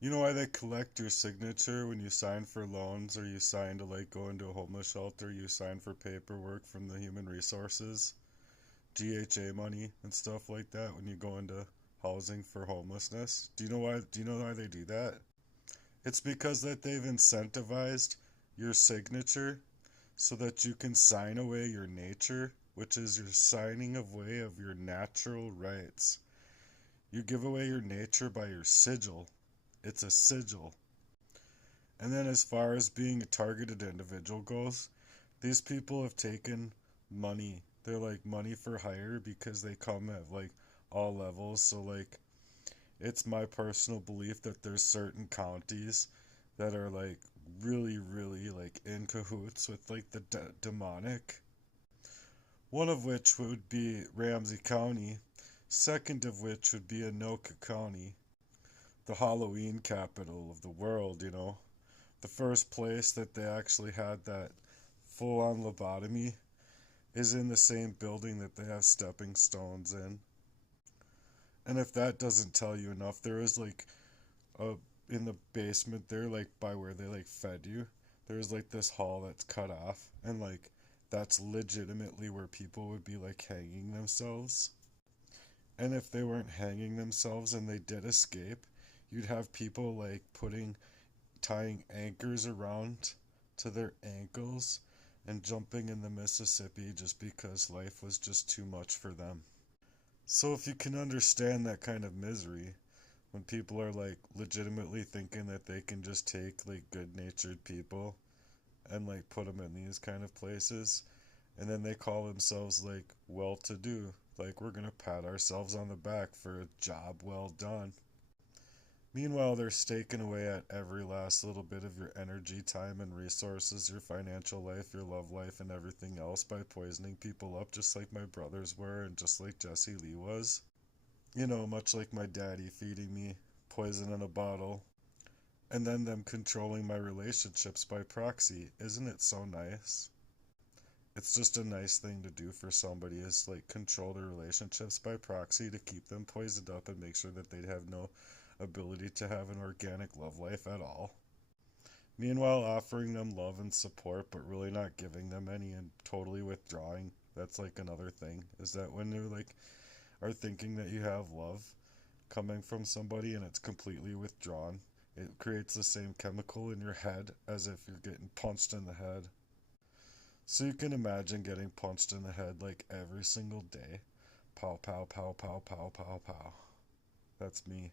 You know why they collect your signature when you sign for loans or you sign to like go into a homeless shelter, you sign for paperwork from the human resources, GHA money and stuff like that when you go into housing for homelessness? Do you know why they do that? It's because that they've incentivized your signature so that you can sign away your nature, which is your signing away of your natural rights. You give away your nature by your sigil. It's a sigil. And then, as far as being a targeted individual goes, these people have taken money. They're like money for hire because they come at like all levels. So, like, it's my personal belief that there's certain counties that are like really, really like in cahoots with like the demonic. One of which would be Ramsey County, second of which would be Anoka County, the Halloween capital of the world, you know. The first place that they actually had that full on lobotomy is in the same building that they have stepping stones in. And if that doesn't tell you enough, there is like a in the basement there, like by where they like fed you, there's like this hall that's cut off, and like that's legitimately where people would be like hanging themselves. And if they weren't hanging themselves and they did escape, you'd have people like tying anchors around to their ankles and jumping in the Mississippi just because life was just too much for them. So if you can understand that kind of misery, when people are like legitimately thinking that they can just take like good-natured people and like put them in these kind of places, and then they call themselves like well-to-do, like we're gonna pat ourselves on the back for a job well done. Meanwhile, they're staking away at every last little bit of your energy, time, and resources, your financial life, your love life, and everything else by poisoning people up, just like my brothers were and just like Jesse Lee was. You know, much like my daddy feeding me poison in a bottle, and then them controlling my relationships by proxy. Isn't it so nice? It's just a nice thing to do for somebody is like control their relationships by proxy to keep them poisoned up and make sure that they'd have no ability to have an organic love life at all. Meanwhile, offering them love and support, but really not giving them any and totally withdrawing. That's like another thing. Is that when they're like, are thinking that you have love coming from somebody and it's completely withdrawn, it creates the same chemical in your head as if you're getting punched in the head. So you can imagine getting punched in the head like every single day. Pow, pow, pow, pow, pow, pow, pow. That's me.